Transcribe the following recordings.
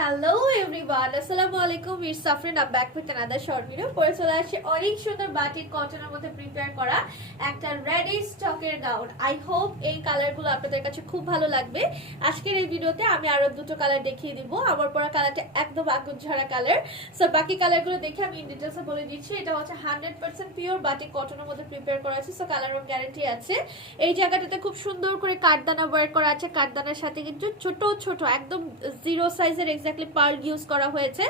Hello everyone, আসসালামু আলাইকুম। It's Safrin, up back with another short video. পরে চলে আসছে অনেক সুন্দর বাটিক কটনের মধ্যে প্রিপেয়ার করা একটা রেডি স্টকের গাউন। আই হোপ এই কালারগুলো আপনাদের কাছে খুব ভালো লাগবে। আজকের এই ভিডিওতে আমি আরো দুটো কালার দেখিয়ে দিব। আমার পরা কালারটা একদম আগুন ঝরা কালার। সো বাকি কালারগুলো দেখে আমি ইন ডিটেইলসে বলে দিচ্ছি। এটা হচ্ছে 100% পিওর বাটিক কটনের মধ্যে প্রিপেয়ার করা আছে। সো কালার রং গ্যারান্টি আছে। এই জায়গাটাতে খুব সুন্দর করে কাঠদানা ওয়ার্ক করা আছে। কাঠদানার সাথে কিন্তু ছোট ছোট একদম জিরো সাইজের এক্স্যাক্টলি পার্ল ইউজ করা হয়েছে।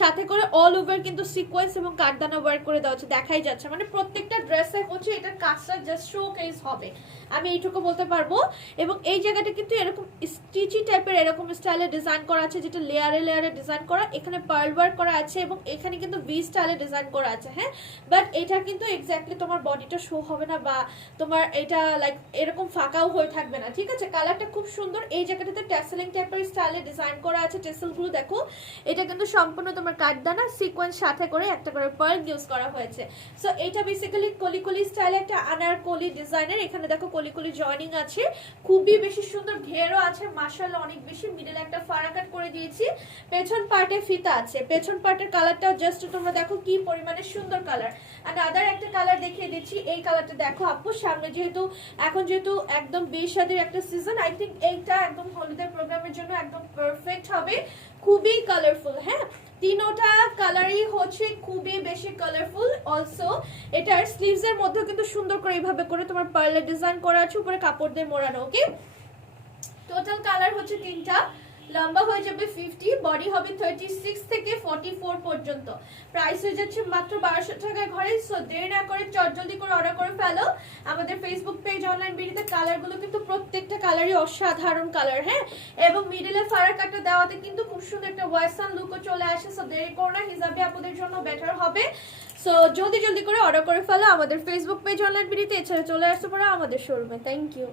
সাথে করে অল ওভার কিন্তু সিকোয়েন্স এবং কাঠদানা ওয়ার্ক করে দেওয়া হচ্ছে, দেখাই যাচ্ছে। মানে প্রত্যেকটা ড্রেসে হচ্ছে এটার কাজটা জাস্ট শোকেস হবে, আমি এইটুকু বলতে পারবো। এবং এই জায়গাটা কিন্তু এরকম স্টিচি টাইপের এরকম স্টাইলে ডিজাইন করা আছে, যেটা লেয়ারে লেয়ারে ডিজাইন করা। এখানে পার্ল ওয়ার্ক করা আছে এবং এখানে কিন্তু ভি স্টাইলে ডিজাইন করা আছে। হ্যাঁ, বাট এটা কিন্তু এক্স্যাক্টলি তোমার বডিটা শো হবে না বা তোমার এটা লাইক এরকম ফাঁকাও হয়ে থাকবে না, ঠিক আছে। কালারটা খুব সুন্দর। এই জায়গাটাতে টেসেলিং টাইপের স্টাইলে ডিজাইন করা আছে। টেসেলগুলো দেখো, এটা কিন্তু সম্পূর্ণ তোমার কাঠদানা সিকোয়েন্স সাথে করে একটা করে পার্ল ইউজ করা হয়েছে। সো এটা বেসিক্যালি কলিকলি স্টাইলে একটা আনারকলি ডিজাইনের। এখানে দেখো কলিকলি জয়েনিং আছে, খুবই বেশি সুন্দর ঘেরও আছে মাশাআল্লাহ, অনেক বেশি। মিডলে একটা ফাড়া কাট করে দিয়েছি। পেছন পার্টে ফিতা আছে। পেছন পার্টের কালারটাও জাস্ট তোমরা দেখো কি পরিমাণে সুন্দর কালার। আর আদার একটা কালার দেখিয়ে দিচ্ছি। এই কালারটা দেখো আপু, সামনে যেহেতু এখন যেহেতু একদম বিয়ে শাদীর একটা সিজন, আই থিঙ্ক এইটা একদম হলিডে প্রোগ্রামের জন্য একদম পারফেক্ট হবে। খুবই কালারফুল। হ্যাঁ, তিনোটা কালারই হচ্ছে খুবই বেশি কালারফুল। অলসো এটার স্লিভস এর মধ্যেও কিন্তু সুন্দর করে এইভাবে করে তোমার পার্লের ডিজাইন করা আছে, উপরে কাপড় দিয়ে মোড়ানো। ওকে, টোটাল কালার হচ্ছে তিনটা। লম্বা হয়ে যাবে 50, বডি হবে 36 থেকে 44 পর্যন্ত। প্রাইস হয়ে যাচ্ছে মাত্র 1200 টাকায় ঘরে। সো দেরি না করে চটজলদি করে অর্ডার করে ফেলো। আমাদের ফেসবুক পেজ অনলাইন বিডিতে কালারগুলো কিন্তু প্রত্যেকটা কালারই অসাধারণ কালার। হ্যাঁ, এবং মিডলে ফাড়া কাটা দেওয়াতে কিন্তু খুব সুন্দর একটা ওয়েস্টার্ন লুকও চলে আসে। সো দেরি করো না, হিজাবি আপুদের জন্য বেটার হবে। সো জলদি জলদি করে অর্ডার করে ফেলো আমাদের ফেসবুক পেজ অনলাইন বিডিতে। এছাড়া চলে আসতে পারো আমাদের শোরুমে। Thank you.